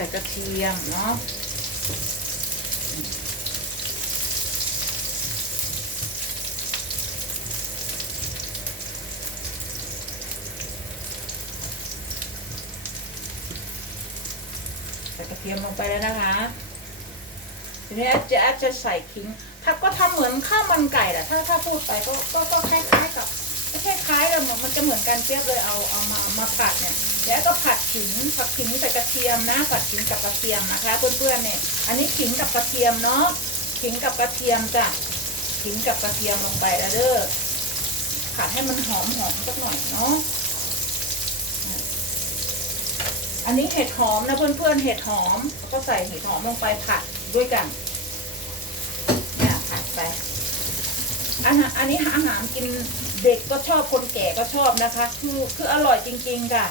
ส่กระเทียมเนาะใส่กระเทียมลงไปแล้วนะคะ ทีนี้อาจะอาจะใส่ขิงถ้าก็ทำเหมือนข้าวมันไก่แหละถ้าถ้าพูดไปก็ก็ก็คล้ายๆกับไม่ใช่คล้ายเลยมันจะเหมือนกันเทียบเลยเอาเอามามาผัดเนี่ย แล้วก็ผัดขิงผัดขิงใส่กระเทียมนะ ผัดขิงกับกระเทียมนะคะเพื่อนๆเนี่ย อันนี้ขิงกับกระเทียมเนาะขิงกับกระเทียมจ้ะขิงกับกระเทียมลงไปแล้วเด้อผัดให้มันหอมหอมสักหน่อยเนาะอันนี้เห็ดหอมนะเพื่อนๆเห็ดหอมก็ใส่เห็ดหอมลงไปผัดด้วยกันเนี่ยผัดไปอาหารอันนี้อาหารกินเด็กก็ชอบคนแก่ก็ชอบนะคะ คือคืออร่อยจริง ๆ ค่ะ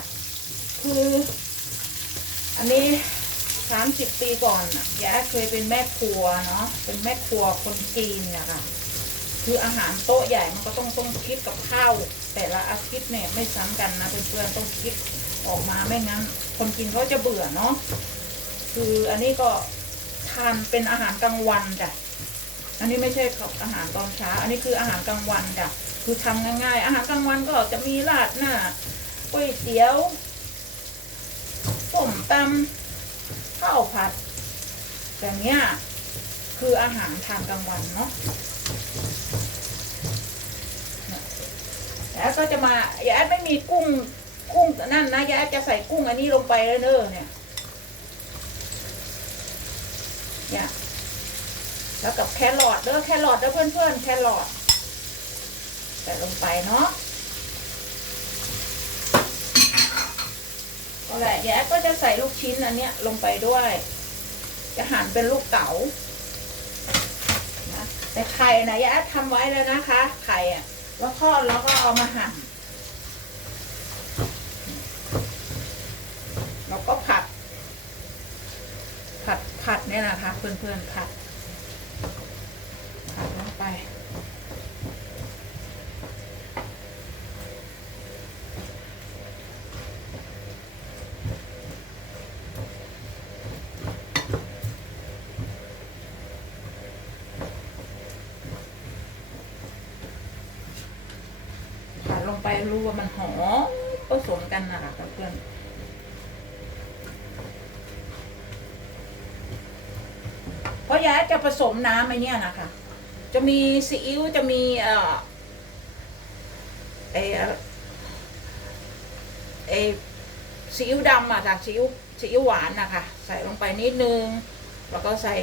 คือ อันนี้สามสิบปีก่อนยายเคยเป็นแม่ครัวเนาะเป็นแม่ครัวคนจีนนะคะคืออาหารโต๊ะใหญ่มันก็ต้องต้องคิดกับข้าวแต่ละอาทิตย์เนี่ยไม่ซ้ำกันนะเพื่อนๆต้องคิดออกมาไม่งั้น คนกินเขาจะเบื่อเนาะคืออันนี้ก็ทานเป็นอาหารกลางวันจ้ะอันนี้ไม่ใช่กับอาหารตอนเช้า อันนี้คืออาหารกลางวันจ้ะคือทำง่าย ๆ อาหารกลางวันก็จะมีราดหน้าก๋วยเตี๋ยว ตำข้าวผัดแบบเนี้ยคืออาหารทานกลางวันเนาะแล้วก็จะมายายแอดไม่มีกุ้งกุ้งนั่นนะยายแอดจะใส่กุ้งอันนี้ลงไปแล้วเนอเนี่ยเนี่ยแล้วกับแครอทเด้อแครอทเด้อเพื่อนๆแครอทใส่ลงไปเนาะ ก็แหละแย้ก็จะใส่ลูกชิ้นอันเนี้ยลงไปด้วย จะหั่นเป็นลูกเต๋านะแต่ไข่นะแย้ทำไว้แล้วนะคะ ไข่อะแล้วทอดแล้วก็เอามาหั่นแล้วก็ผัด ผัดผัดเนี่ยนะคะ เพื่อนๆผัดผัดลงไป ผัดลงไป รู้ว่ามันหอมผสมกันนะคะเพื่อนเพราะยายจะผสมน้ำไอเนี้ยนะคะ จะมีซีอิ๊วจะมีเอ่อไอไอซีอิ๊วดำอะจากซีอิ๊วซีอิ๊วหวานนะคะ ใส่ลงไปนิดนึง แล้วก็ใส่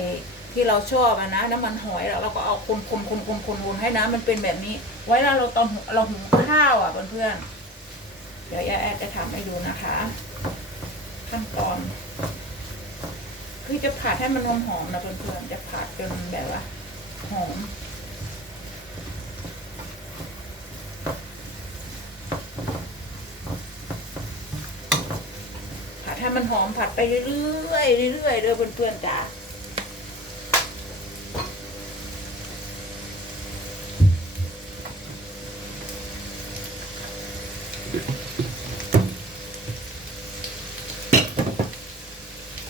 ที่เราชอบอะนะน้ำมันหอยแล้วเราก็เอาคนคนคนคนคนวนให้น้ำมันเป็นแบบนี้ ไว้แล้วเราตอนเราหุงข้าวอะเพื่อนๆเดี๋ยวยายแอดจะทำให้ดูนะคะ ขั้นตอน คือจะผัดให้มันหอมนะเพื่อนๆจะผัดจนแบบว่าหอมผัดให้มันหอมผัดไปเรื่อยๆเรื่อยๆเด้อเพื่อนๆจ้า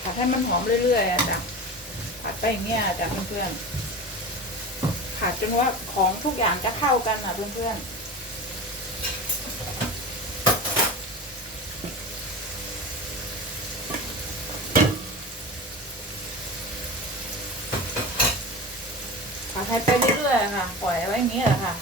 ผัดให้มันห อมเรื่อยๆอะจ้ะผัดไปอย่างเงี้ยจ้ะเพื่อนๆผัดจนว่าของทุกอย่างจะเข้ากันอะเพื่อนๆผัดไทยไปเรื่อยๆค่ะ ปล่อยไว้อย่างนี้แหละค่ะ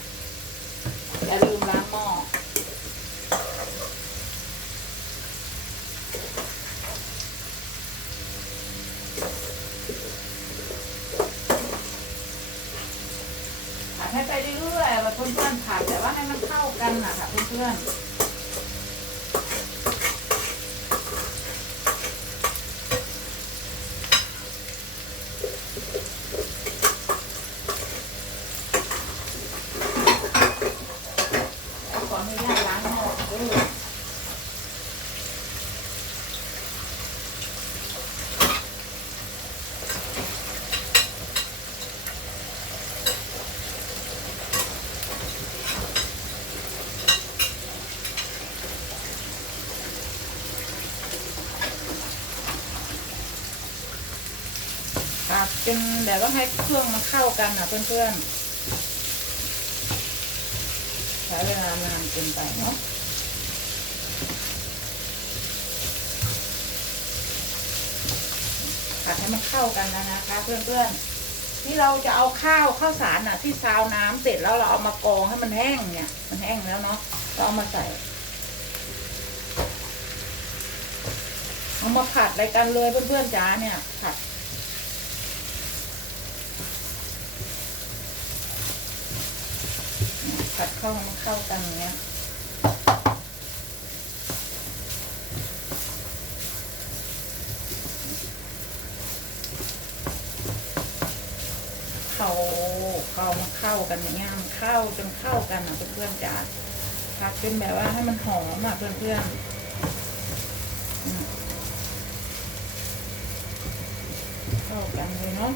เพื่อนๆผัดแต่ว่าให้มันเข้ากันนะคะเพื่อนๆ ขออนุญาตล้างหม้อด้วย ผัดจนแบบว่าให้เครื่องมันเข้ากันอะเพื่อนๆใช้เวลานานเกินไปเนาะผัดให้มันเข้ากันแล้วนะคะเพื่อนๆที่เราจะเอาข้าวข้าวสารอะ ที่ซาวน้ำเสร็จแล้วเราเอามากองให้มันแห้งเนี่ย มันแห้งแล้วเนาะเราเอามาใส่ เอามาผัดอะไรกันเลยเพื่อนๆจ้าเนี่ยผัด ผัดเข้ามันเข้ากันเงี้ยเขาเขามาเข้ากันอย่างเงี้ยมันเข้าจนเข้ากันอะเพื่อนๆจ้าผัดจนแบบว่าให้มันหอมอะเพื่อนๆอืมเข้ากันเลยเนาะ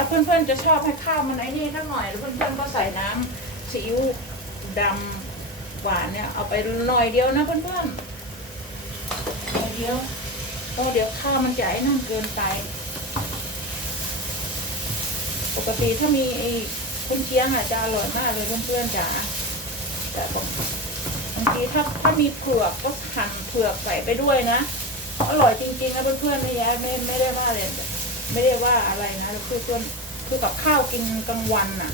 ถ้าเพื่อนๆจะชอบให้ข้าวมันไอ้นี่สักหน่อยแล้วเพื่อนๆก็ใส่น้ำซีอิ๊วดำหวานเนี่ยเอาไปหน่อยเดียวนะเพื่อนๆหน่อยเดียวเพราะเดี๋ยวข้าวมันจะไอ้นั่นเกินไป ปกติถ้ามีไอ้คุณเชียงอะจะอร่อยมากเลยเพื่อนๆจ๋าแต่บางบางทีถ้าถ้ามีเผือกก็หั่นเผือกใส่ไปด้วยนะอร่อยจริงๆนะเพื่อนๆไม่แย่ไม่ไม่ได้ว่าเลย ไม่ได้ว่าอะไรนะคือส่วนคือกับข้าวกินกลางวันน่ะ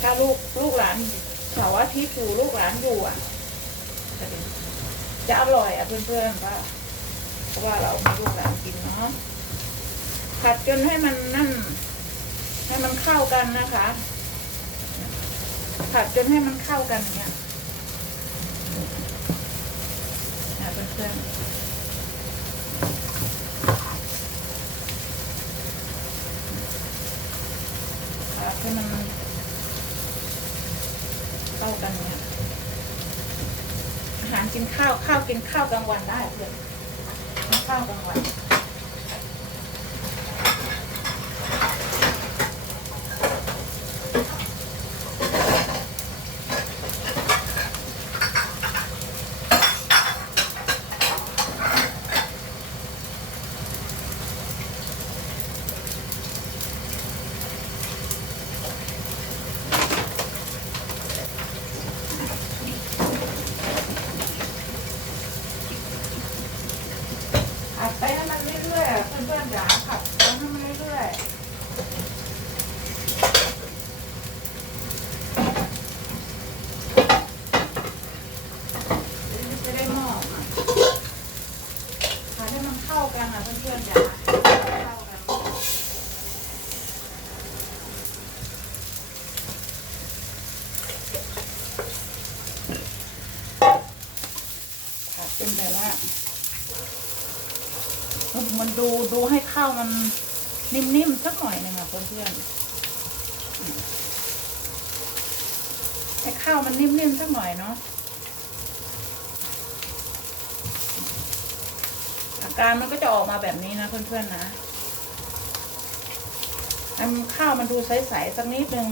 ถ้าลูกลูกหลานเสาร์อาทิตย์อยู่ลูกหลานอยู่อะ จะอร่อยอะเพื่อนๆว่าเพราะว่าเรามีลูกหลานกินเนาะผัดจนให้มันนั่น ให้มันเข้ากันนะคะผัดจนให้มันเข้ากันอย่างเงี้ยนะเพื่อนๆ ผัดให้มันเข้ากันเนี่ยอาหาร กินข้าวข้าวกินข้าวกลางวันได้เพื่อนข้าวกลางวัน ให้มันเรื่อยๆเพื่อนๆอย่าผัดไปให้มันเรื่อยๆจะได้หม้อมาผัดให้มันเข้ากันอะเพื่อนๆจ๋าเข้ากัน ค่ะเป็นแบบว่า มันดูดูให้ข้าวมันนิ่มๆสักหน่อยนึงอะเพื่อนๆให้ข้าวมันนิ่มๆสักหน่อยเนาะอาการมันก็จะออกมาแบบนี้นะเพื่อนๆนะอันข้าวมันดูใสๆสักนิดนึง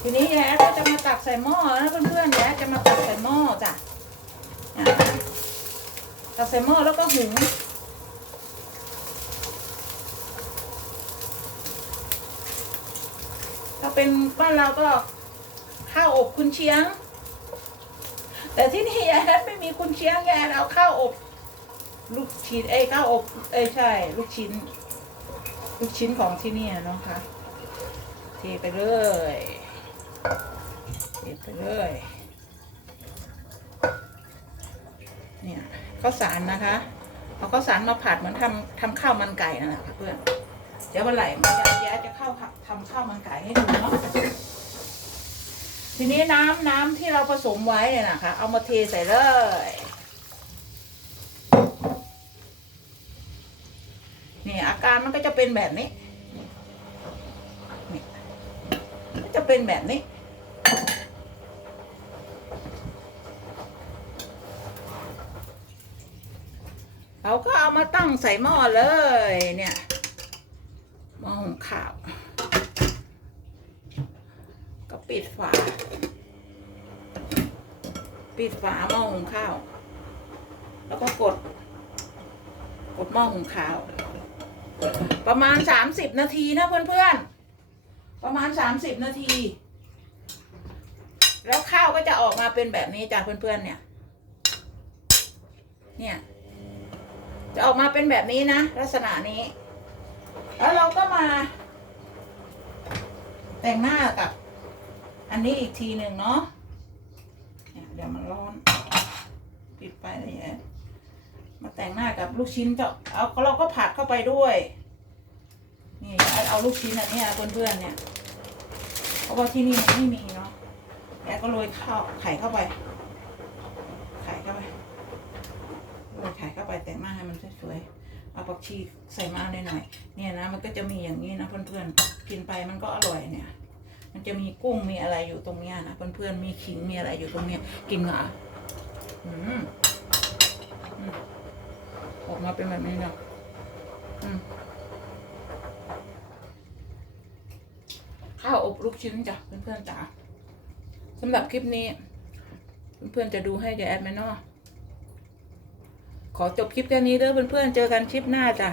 ทีนี้แย้ก็จะมาตักใส่หม้อนะเพื่อนๆแย้จะมาตักใส่หม้อจ้ะ ตักใส่หม้อแล้วก็หุงถ้าเป็นบ้านเราก็ข้าวอบคุณเชียง แต่ที่นี่แย้ไม่มีคุณเชียงแย้เอาข้าวอบ ลูกชิ้นเอ้ข้าวอบเอ้ใช่ ลูกชิ้น ลูกชิ้นของที่นี่เนาะค่ะเทไปเลยเด็ดไปเลย เนี่ย ข้าวสารนะคะ เอาข้าวสารมาผัดเหมือนทำทำข้าวมันไก่นั่นแหละค่ะเพื่อน เดี๋ยววันไหลมาจะแย้จะเข้าทำข้าวมันไก่ให้ดูเนาะ ทีนี้น้ำน้ำที่เราผสมไว้เนี่ยนะคะ เอามาเทใส่เลยนี่อาการมันก็จะเป็นแบบนี้นี่ก็จะเป็นแบบนี้ เราก็เอามาตั้งใส่หม้อเลย เนี่ยหม้อหุงข้าว ก็ปิดฝา ปิดฝาหม้อหุงข้าว แล้วก็กด กดหม้อหุงข้าว ประมาณสามสิบนาทีนะเพื่อนๆ ประมาณสามสิบนาที แล้วข้าวก็จะออกมาเป็นแบบนี้จ้ะเพื่อนๆเนี่ย เนี่ย จะออกมาเป็นแบบนี้นะ ลักษณะนี้ แล้วเราก็มา แต่งหน้ากับ อันนี้อีกทีหนึ่งเนาะเดี๋ยวมันร้อน ปิดไปเลยแยมาแต่งหน้ากับลูกชิ้นจะเอาเราก็ผัดเข้าไปด้วย นี่เอาเอาลูกชิ้นอันนี้เพื่อนๆเนี่ย เพราะว่าที่นี่มันไม่มีเนาะแกก็โรยข้าวไข่เข้าไป ไข่เข้าไป โรยไข่เข้าไปแต่งหน้าให้มันสวยๆเอาผักชีใส่มาหน่อยๆเนี่ยนะมันก็จะมีอย่างนี้นะเพื่อนๆกินไปมันก็อร่อยเนี่ย มันจะมีกุ้งมีอะไรอยู่ตรงเนี้ยนะเพื่อนๆมีขิงมีอะไรอยู่ตรงเนี้ยกินเหรออืมอืมอกมาเป็นแบบนี้เนาะข้าวอบลูกชิ้นจ้ะเพื่อนๆจ๋าสำหรับคลิปนี้ เพื่อนๆจะดูให้จะแอดไหมเนาะ ขอจบคลิปแค่นี้เด้อเพื่อนๆเจอกันคลิปหน้าจ้ะ